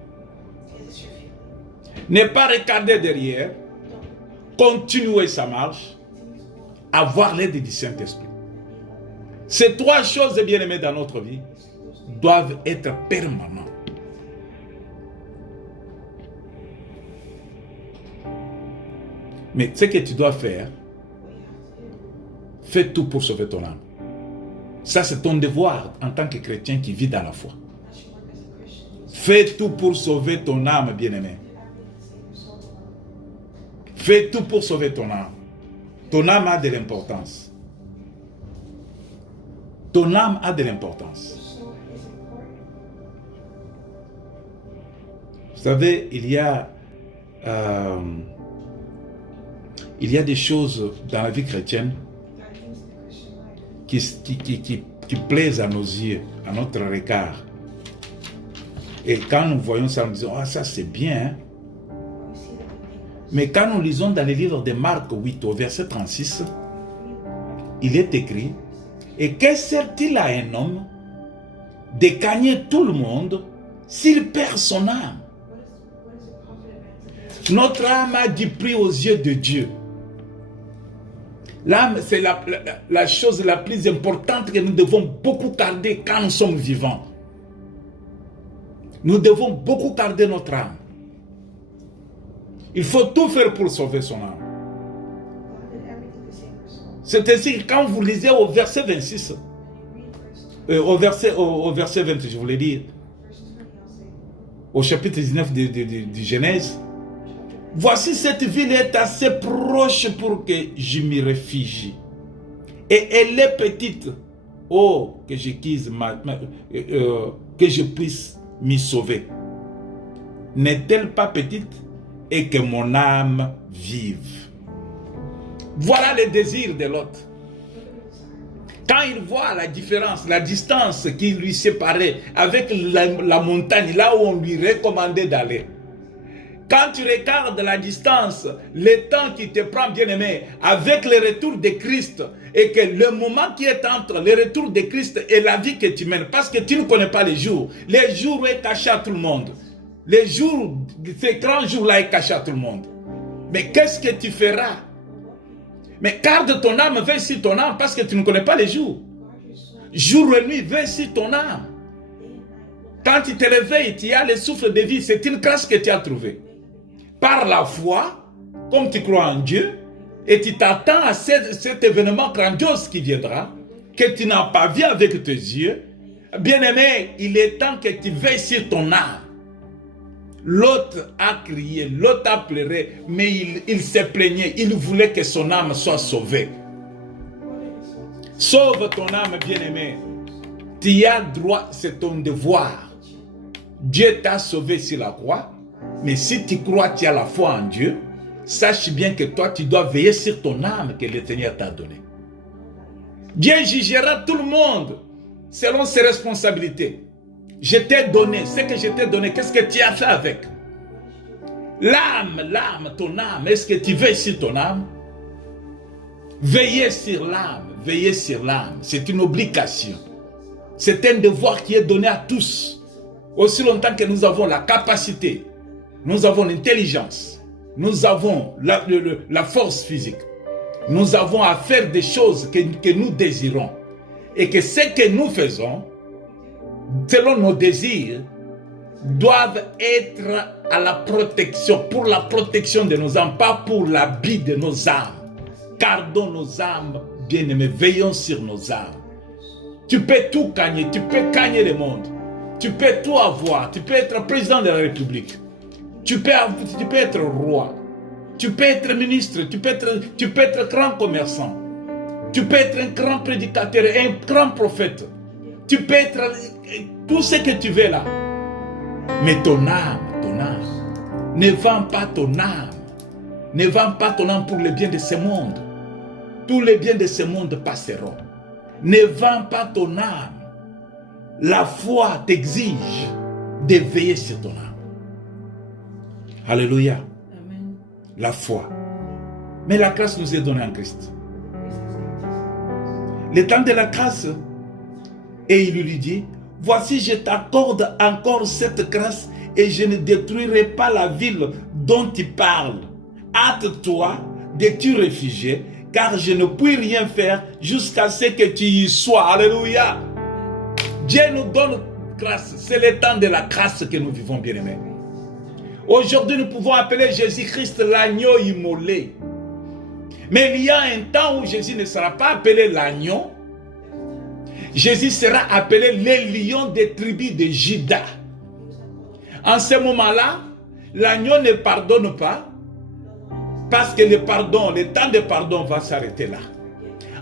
Ne pas regarder derrière, continuer sa marche, avoir l'aide du Saint-Esprit. Ces trois choses, bien-aimées, dans notre vie, doivent être permanentes. Mais ce que tu dois faire, fais tout pour sauver ton âme. Ça, c'est ton devoir en tant que chrétien qui vit dans la foi. Fais tout pour sauver ton âme, bien-aimé. Fais tout pour sauver ton âme. Ton âme a de l'importance. Ton âme a de l'importance. Vous savez, il y a des choses dans la vie chrétienne qui plaisent à nos yeux, à notre regard. Et quand nous voyons ça, nous disons, ah, ça c'est bien. Hein? Mais quand nous lisons dans le livre de Marc 8, au verset 36, il est écrit, et que sert-il à un homme de gagner tout le monde s'il perd son âme? Notre âme a du prix aux yeux de Dieu. L'âme, c'est la chose la plus importante que nous devons beaucoup garder quand nous sommes vivants. Nous devons beaucoup garder notre âme. Il faut tout faire pour sauver son âme. C'est ainsi que quand vous lisez au verset 26, au verset 20, je voulais dire, au chapitre 19 de Genèse, voici cette ville est assez proche pour que je m'y réfugie. Et elle est petite. Oh, que je puisse m'y sauver. N'est-elle pas petite et que mon âme vive? Voilà le désir de l'autre. Quand il voit la différence, la distance qui lui séparait avec la montagne, là où on lui recommandait d'aller. Quand tu regardes la distance, le temps qui te prend, bien-aimé, avec le retour de Christ, et que le moment qui est entre le retour de Christ et la vie que tu mènes, parce que tu ne connais pas les jours est caché à tout le monde. Les jours, ces grands jours-là est caché à tout le monde. Mais qu'est-ce que tu feras? Mais garde ton âme, veille sur ton âme, parce que tu ne connais pas les jours. Jour et nuit, veille sur ton âme. Quand tu te réveilles, tu as le souffle de vie, c'est une grâce que tu as trouvée. Par la foi, comme tu crois en Dieu, et tu t'attends à cet événement grandiose qui viendra, que tu n'as pas vu avec tes yeux, Bien-aimé, il est temps que tu veilles sur ton âme. L'autre a crié, l'autre a pleuré, mais il se plaignait. Il voulait que son âme soit sauvée. Sauve ton âme, bien-aimé. Tu as droit, c'est ton devoir. Dieu t'a sauvé sur la croix, mais si tu crois, tu as la foi en Dieu, sache bien que toi, tu dois veiller sur ton âme que le Seigneur t'a donnée. Dieu jugera tout le monde selon ses responsabilités. Je t'ai donné, ce que je t'ai donné, qu'est-ce que tu as fait avec? L'âme, ton âme, est-ce que tu veilles sur ton âme? Veiller sur l'âme, c'est une obligation. C'est un devoir qui est donné à tous. Aussi longtemps que nous avons la capacité, nous avons l'intelligence, nous avons la force physique, nous avons à faire des choses que nous désirons. Et que ce que nous faisons, selon nos désirs, doivent être à la protection, pour la protection de nos âmes, pas pour l'habit de nos âmes. Gardons nos âmes, bien-aimés, veillons sur nos âmes. Tu peux tout gagner, tu peux gagner le monde. Tu peux tout avoir, tu peux être président de la République. Tu peux être roi. Tu peux être ministre, tu peux être grand commerçant. Tu peux être un grand prédicateur, un grand prophète. Tu peux être tout ce que tu veux là. Mais ton âme, ne vends pas ton âme. Ne vends pas ton âme pour le bien de ce monde. Tous les biens de ce monde passeront. Ne vends pas ton âme. La foi t'exige de veiller sur ton âme. Alléluia. Amen. La foi. Mais la grâce nous est donnée en Christ. Le temps de la grâce, et il lui dit, voici je t'accorde encore cette grâce et je ne détruirai pas la ville dont tu parles. Hâte-toi de te réfugier, car je ne puis rien faire jusqu'à ce que tu y sois. Alléluia. Dieu nous donne grâce. C'est le temps de la grâce que nous vivons, bien-aimés. Aujourd'hui, nous pouvons appeler Jésus-Christ l'agneau immolé. Mais il y a un temps où Jésus ne sera pas appelé l'agneau. Jésus sera appelé le lion des tribus de Juda. En ce moment-là, l'agneau ne pardonne pas parce que le temps de pardon va s'arrêter là.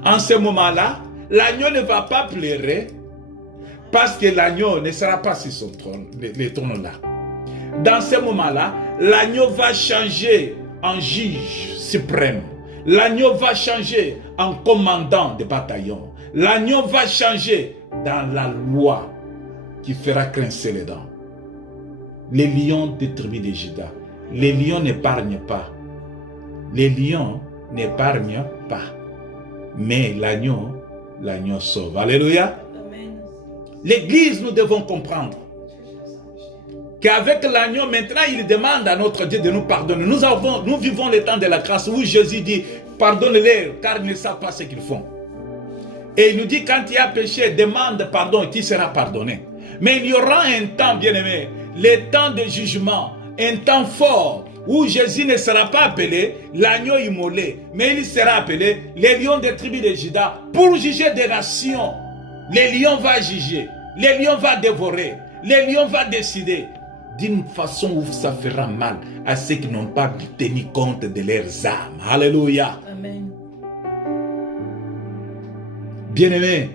En ce moment-là, l'agneau ne va pas pleurer parce que l'agneau ne sera pas sur son trône, le trône là. Dans ce moment-là, l'agneau va changer en juge suprême. L'agneau va changer en commandant de bataillon. L'agneau va changer dans la loi qui fera grincer les dents. Les lions des tribus de Juda. Les lions n'épargnent pas. Les lions n'épargnent pas. Mais l'agneau sauve. Alléluia. L'Église, nous devons comprendre qu'avec l'agneau, maintenant, il demande à notre Dieu de nous pardonner. Nous vivons le temps de la grâce où Jésus dit, pardonne-les, car ils ne savent pas ce qu'ils font. Et il nous dit, quand tu as péché, demande pardon et tu seras pardonné. Mais il y aura un temps, bien-aimé, le temps de jugement, un temps fort, où Jésus ne sera pas appelé l'agneau immolé, mais il sera appelé les lions des tribus de Juda pour juger des nations. Les lions vont juger, les lions vont dévorer, les lions vont décider d'une façon où ça fera mal à ceux qui n'ont pas tenu compte de leurs âmes. Alléluia. Amen. Bien-aimé,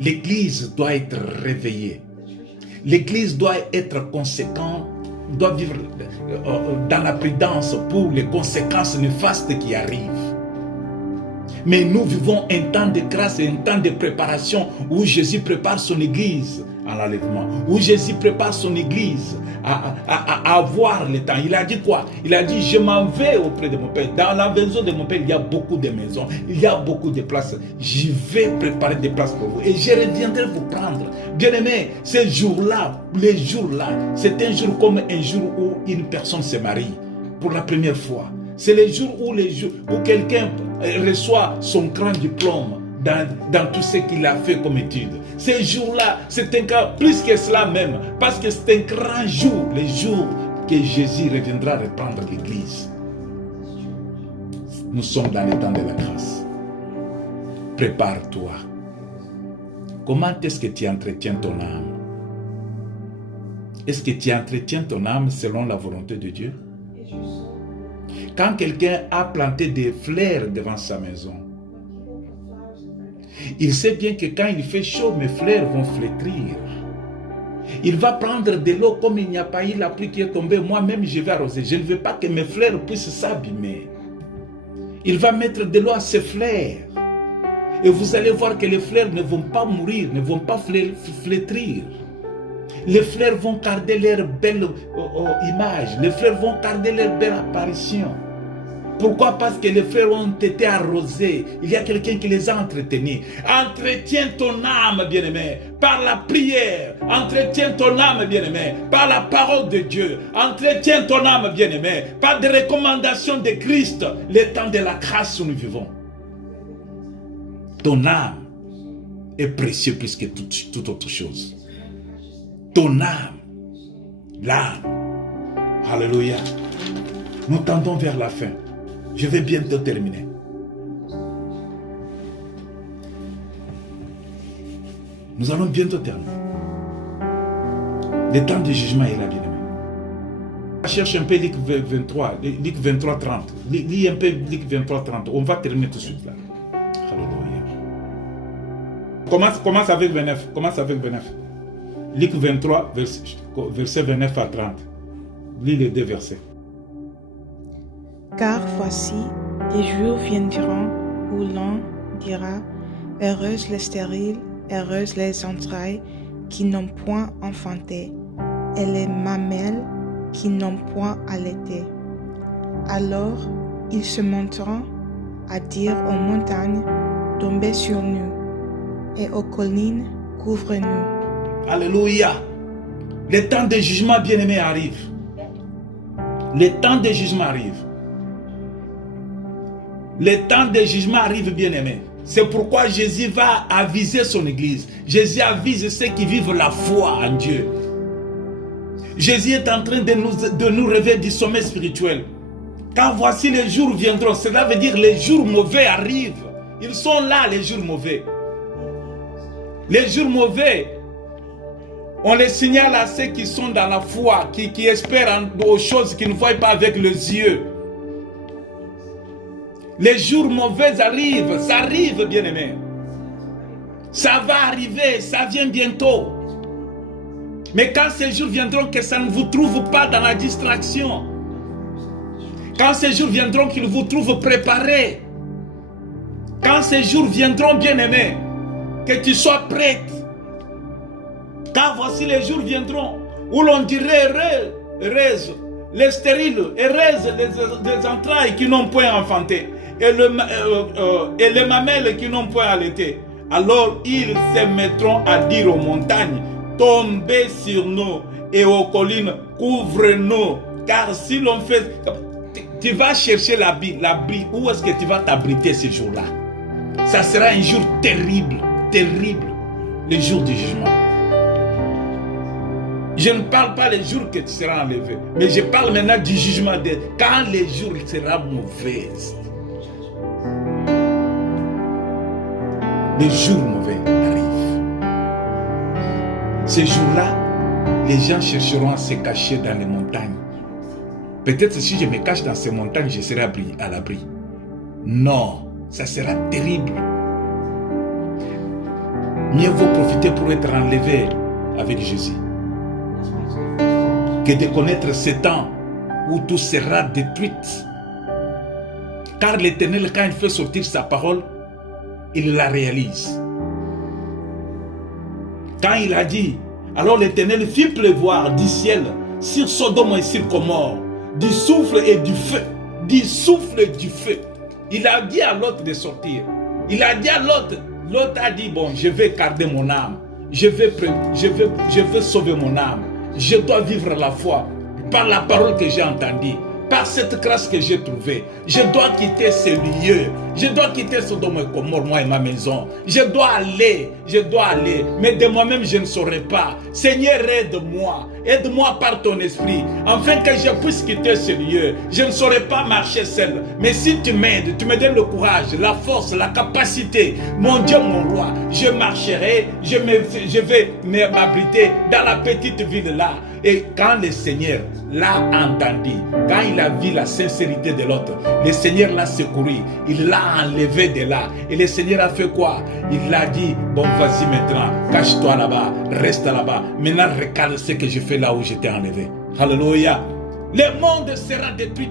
l'Église doit être réveillée. L'Église doit être conséquente, doit vivre dans la prudence pour les conséquences néfastes qui arrivent. Mais nous vivons un temps de grâce et un temps de préparation où Jésus prépare son Église à l'enlèvement, où Jésus prépare son Église à avoir le temps. Il a dit quoi? Il a dit, je m'en vais auprès de mon Père. Dans la maison de mon Père, il y a beaucoup de maisons, il y a beaucoup de places. Je vais préparer des places pour vous et je reviendrai vous prendre. Bien-aimés, ces jours-là, les jours-là, c'est un jour comme un jour où une personne se marie pour la première fois. C'est les jours où quelqu'un reçoit son grand diplôme dans tout ce qu'il a fait comme étude. Ces jours-là, c'est un cas plus que cela même, parce que c'est un grand jour, le jour que Jésus reviendra reprendre l'Église. Nous sommes dans le temps de la grâce. Prépare-toi. Comment est-ce que tu entretiens ton âme? Est-ce que tu entretiens ton âme selon la volonté de Dieu? Quand quelqu'un a planté des fleurs devant sa maison, il sait bien que quand il fait chaud, mes fleurs vont flétrir. Il va prendre de l'eau comme il n'y a pas eu la pluie qui est tombée. Moi-même, je vais arroser. Je ne veux pas que mes fleurs puissent s'abîmer. Il va mettre de l'eau à ses fleurs. Et vous allez voir que les fleurs ne vont pas mourir, ne vont pas flétrir. Les fleurs vont garder leur belle image. Les fleurs vont garder leur belle apparition. Pourquoi? Parce que les fleurs ont été arrosées. Il y a quelqu'un qui les a entretenues. Entretiens ton âme, bien-aimé, par la prière. Entretiens ton âme, bien-aimé, par la parole de Dieu. Entretiens ton âme, bien-aimé, par des recommandations de Christ. Le temps de la grâce où nous vivons. Ton âme est précieux plus que toute autre chose. Ton âme, l'âme. Alléluia. Nous tendons vers la fin. Je vais bientôt terminer. Nous allons bientôt terminer. Le temps du jugement est là, bien-aimé. Cherche un peu Luc 23, Luc 23, 30. Lis un peu Luc 23, 30. On va terminer tout de suite là. Alléluia. Commence avec 29. Commence avec 29. Luc 23, verset 29 à 30. Lis les deux versets. Car voici, des jours viendront où l'on dira, heureuses les stériles, heureuses les entrailles qui n'ont point enfanté, et les mamelles qui n'ont point allaité. Alors ils se monteront à dire aux montagnes, tombez sur nous, et aux collines, couvrez-nous. Alléluia. Le temps de jugement, bien-aimé, arrive. Le temps de jugement arrive. Le temps de jugement arrive, bien-aimé. C'est pourquoi Jésus va aviser son église. Jésus avise ceux qui vivent la foi en Dieu. Jésus est en train de nous réveiller du sommeil spirituel. Quand voici les jours viendront, cela veut dire les jours mauvais arrivent. Ils sont là, les jours mauvais. Les jours mauvais, on les signale à ceux qui sont dans la foi, qui espèrent aux choses qu'ils ne voient pas avec les yeux. Les jours mauvais arrivent, ça arrive, bien-aimé. Ça va arriver, ça vient bientôt. Mais quand ces jours viendront, que ça ne vous trouve pas dans la distraction. Quand ces jours viendront, qu'ils vous trouvent préparés. Quand ces jours viendront, bien-aimé, que tu sois prête. Car voici les jours viendront où l'on dirait heureuse les stériles, heureuses les entrailles qui n'ont point enfanté. Et les mamelles qui n'ont point allaité. Alors ils se mettront à dire aux montagnes, tombez sur nous, et aux collines, couvrez-nous. Car si l'on fait... Tu vas chercher l'abri. Où est-ce que tu vas t'abriter ce jour-là? Ça sera un jour terrible, terrible, le jour du jugement. Je ne parle pas les jours que tu seras enlevé, mais je parle maintenant du jugement quand les jours seront mauvais. Les jours mauvais arrivent. Ces jours-là, les gens chercheront à se cacher dans les montagnes. Peut-être si je me cache dans ces montagnes, je serai à l'abri. Non, ça sera terrible. Mieux vaut profiter pour être enlevé avec Jésus que de connaître ce temps où tout sera détruit. Car l'Éternel, quand il fait sortir sa parole, il la réalise. Quand il a dit, alors l'Éternel fit pleuvoir du ciel sur Sodome et sur Gomorrhe, du souffle et du feu. Du souffle et du feu. Il a dit à l'autre de sortir. Il a dit à l'autre. L'autre a dit, bon, je vais garder mon âme. Je vais sauver mon âme. Je dois vivre la foi par la parole que j'ai entendue. par cette grâce que j'ai trouvée, je dois quitter ce lieu. Je dois quitter Sodome et Gomorrhe, moi et ma maison. Je dois aller. Mais de moi-même, je ne saurais pas. Seigneur, aide-moi. Aide-moi par ton esprit, afin que je puisse quitter ce lieu. Je ne saurais pas marcher seul. Mais si tu m'aides, tu me donnes le courage, la force, la capacité, mon Dieu, mon roi, je marcherai, je vais m'abriter dans la petite ville là. Et quand le Seigneur l'a entendu, quand il a vu la sincérité de l'autre, le Seigneur l'a secouru, il l'a enlevé de là. Et le Seigneur a fait quoi? Il l'a dit, bon vas-y maintenant, cache-toi là-bas, reste là-bas. Maintenant regarde ce que je fais là où j'étais enlevé. Alléluia. Le monde sera détruit.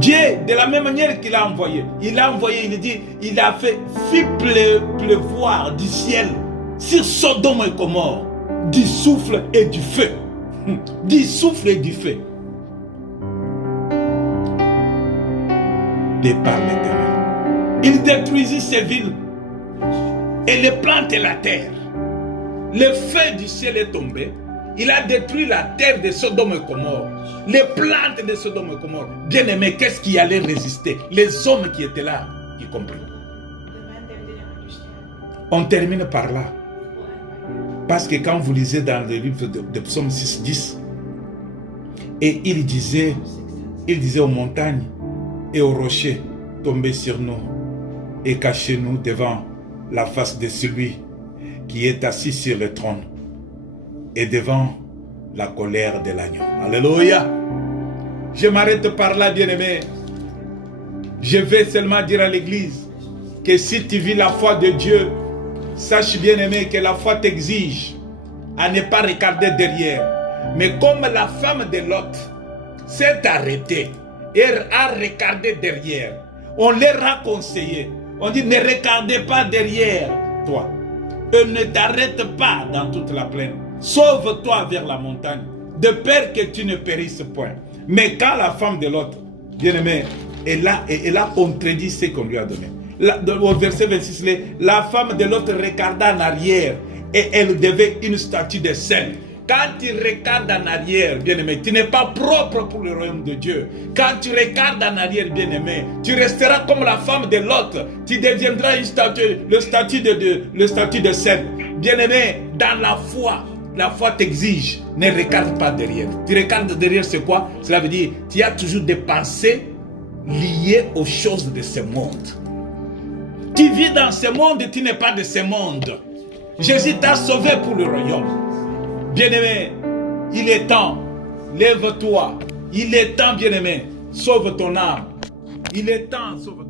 Dieu, de la même manière qu'il a envoyé, il dit, il a fait pleuvoir du ciel sur Sodome et Gomorrhe, du souffle et du feu. Du souffle et du feu. De par l'Éternel. Il détruisit ces villes et les plantes et la terre. Le feu du ciel est tombé. Il a détruit la terre de Sodome et Gomorrhe. Les plantes de Sodome et Gomorrhe. Bien aimé, qu'est-ce qui allait résister? Les hommes qui étaient là, y compris. On termine par là. Parce que quand vous lisez dans le livre de Psaume 6-10, et il disait aux montagnes et aux rochers, tombez sur nous et cachez-nous devant la face de celui qui est assis sur le trône et devant la colère de l'agneau. Alléluia. Je m'arrête par là, bien-aimé. Je vais seulement dire à l'église que si tu vis la foi de Dieu, sache bien-aimé que la foi t'exige à ne pas regarder derrière. Mais comme la femme de Lot s'est arrêtée et a regardé derrière, on leur a conseillé. On dit ne regardez pas derrière toi. Et ne t'arrête pas dans toute la plaine. Sauve-toi vers la montagne, de peur que tu ne périsses point. Mais quand la femme de Lot, bien-aimé, elle a contredit ce qu'on lui a donné. Au verset 26, la femme de Lot regarda en arrière et elle devait une statue de sel. Quand tu regardes en arrière, bien-aimé, tu n'es pas propre pour le royaume de Dieu. Quand tu regardes en arrière, bien-aimé, tu resteras comme la femme de Lot. Tu deviendras une statue, le statut de sel. Bien-aimé, dans la foi t'exige, ne regarde pas derrière. Tu regardes derrière, c'est quoi? Cela veut dire, tu as toujours des pensées liées aux choses de ce monde. Tu vis dans ce monde et tu n'es pas de ce monde. Jésus t'a sauvé pour le royaume. Bien-aimé, il est temps, lève-toi. Il est temps, bien-aimé, sauve ton âme. Il est temps, sauve ton âme.